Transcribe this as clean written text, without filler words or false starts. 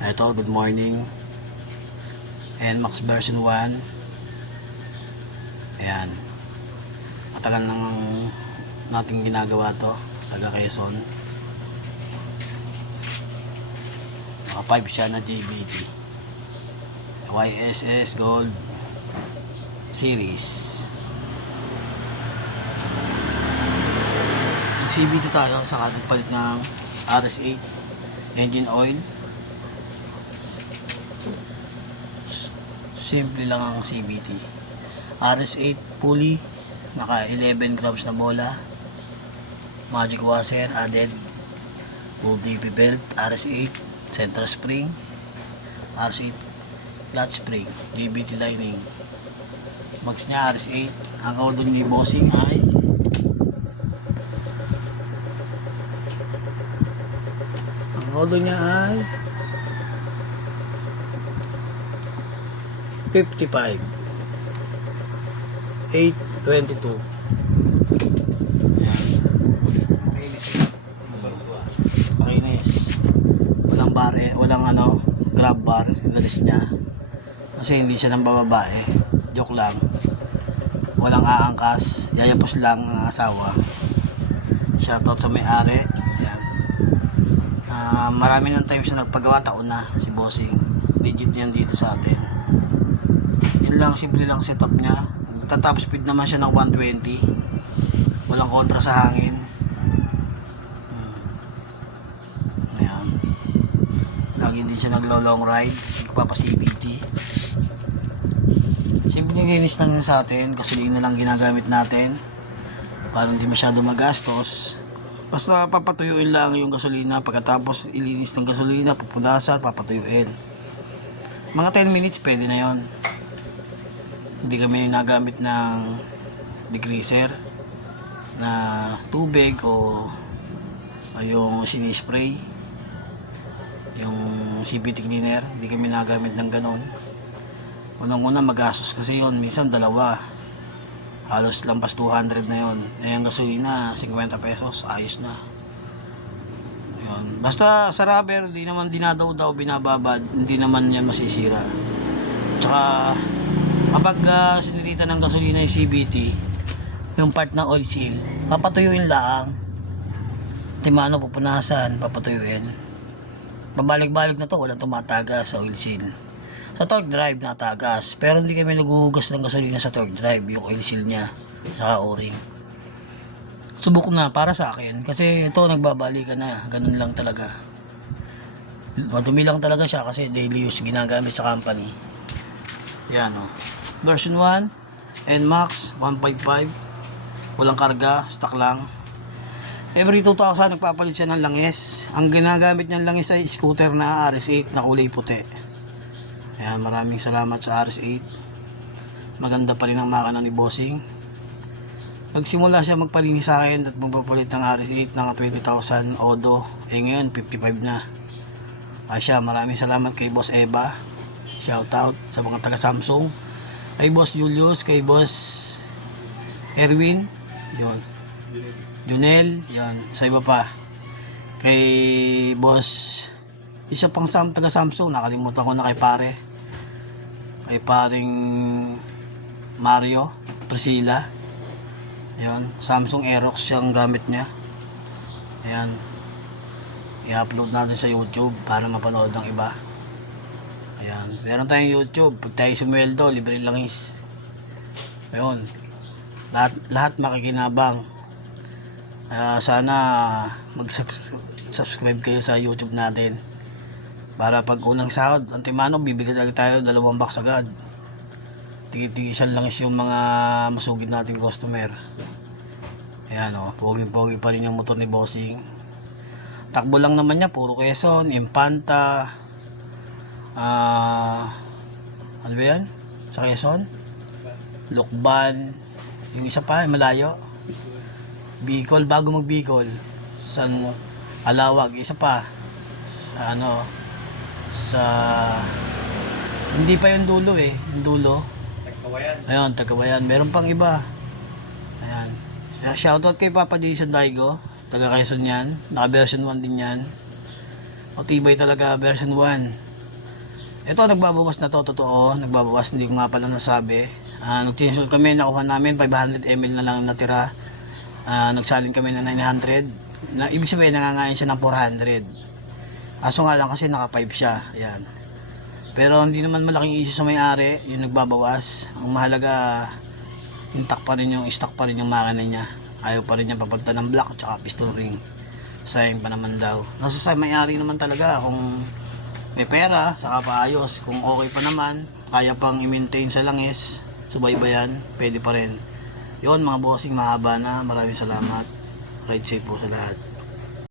Ito, good morning. NMAX version 1. Ayan. Matagal nang nating ginagawa to. Taga Quezon. Naka 5 siya na GBT. YSS Gold Series. Nag-CVT tayo sa nagpalit ng RS8 engine oil. Simple lang ang CVT. RS8 pulley, naka 11 grams na bola, magic washer added, full DP belt, RS8 center spring, RS8 clutch spring, GBT lining. Box niya RS8. Ang order ni bossing ay ang order niya ay 55 822. Ayan. Pakinis. Walang bar walang grab bar. Inalis niya kasi hindi siya nang bababae. Joke lang. Walang aangkas. Yayapos lang ang asawa. Shoutout sa may-ari. Ayan. Marami ng times na nagpagawa, taon na si bossing. Legit yan dito sa atin. Lang, simple lang setup niya. Top speed naman siya ng 120. Walang kontra sa hangin. Ayan. Lagi din siya naglo-long ride. Nagpapa-CVT. Simple linis lang yun sa atin. Gasolina lang ginagamit natin. Para hindi masyado magastos. Basta papatuyuin lang yung gasolina. Pagkatapos ilinis ng gasolina, pupunasan, papatuyuin. Mga 10 minutes pwede na yon. Hindi kami nagamit ng degreaser na tubig o yung sinispray, yung CVT cleaner. Hindi kami nagamit ng ganon. Unang-una magastos kasi yon, minsan dalawa, halos lampas 200 na yon. Ang gasolina 50 pesos, ayos na yun. Basta sa rubber, di naman dinadaw-daw, binababad, hindi naman yan masisira. Tsaka kapag sinirita ng gasolina yung CVT, yung part ng oil seal, papatuyuin lang. Timano, pupunasan, papatuyuin. Babalik-balik na to, walang tumatagas sa oil seal. Sa torque drive natagas, pero hindi kami naghuhugas ng gasolina sa torque drive, yung oil seal niya, saka o-ring. Subok na para sa akin, kasi ito nagbabalikan na, ganun lang talaga. Madumi lang talaga siya kasi daily use ginagamit sa company. Yan o. Version 1 NMAX 155, walang karga, stock lang. Every 2,000 nagpapalit siya ng langis. Ang ginagamit niyang langis ay scooter na RS8 na kulay puti. Ayan, maraming salamat sa RS8. Maganda pa rin ang makina ni bossing. Nagsimula siya magpalinis sa akin at magpapalit ng RS8 ng 20,000 Odo. Ngayon 55 na. Siya, maraming salamat kay Boss Eva. Shoutout sa mga taga Samsung, kay Boss Julius, kay Boss Erwin, yun, Junel, yun, sa iba pa, kay Boss, isa pang taga Samsung, nakalimutan ko na, kay paring Mario Priscilla, yun, Samsung Aerox siyang gamit niya. Ayan, i-upload natin sa YouTube para mapanood ng iba. Ayan, meron tayong YouTube. Pag tayo sumweldo, libre langis. Ayun, lahat makikinabang. Sana mag-subscribe kayo sa YouTube natin para pag unang sahod, antimano, bibili tayo 2 box agad. Tigil-tigisan langis yung mga masugid nating customer. Ayan o, pogi-pogi pa rin yung motor ni bossing. Takbo lang naman niya, puro Quezon, Impanta, ano ba yan? Sa Quezon, Lukban, yung isa pa malayo, Bicol, bago mag Bicol, San Alawag, isa pa sa sa hindi pa yung dulo yung dulo, ayun, Tagawayan, meron pang iba. Ayan, shoutout kay Papa Jason Daigo, taga Quezon yan, naka version 1 din yan. O tibay talaga version 1. Ito, nagbabawas na to, totoo. Nagbabawas, hindi ko nga pala nasabi. Nag-tinsel kami, nakuha namin 500 ml na lang natira. Nagsalin kami ng 900. Ibig sabihin, nangangain siya ng 400. Aso nga lang kasi naka 5 siya. Ayan. Pero hindi naman malaking issue sa may-ari, yung nagbabawas. Ang mahalaga, intact pa rin yung stock pa rin yung makina niya. Ayaw pa rin niya papagta ng block at piston ring. Sayang pa naman daw. Nasa sa may-ari naman talaga kung may pera, saka paayos. Kung okay pa naman, kaya pang i-maintain sa langis, subaybayan, pwede pa rin. Yun mga bossing, mahaba na. Maraming salamat. Ride safe po sa lahat.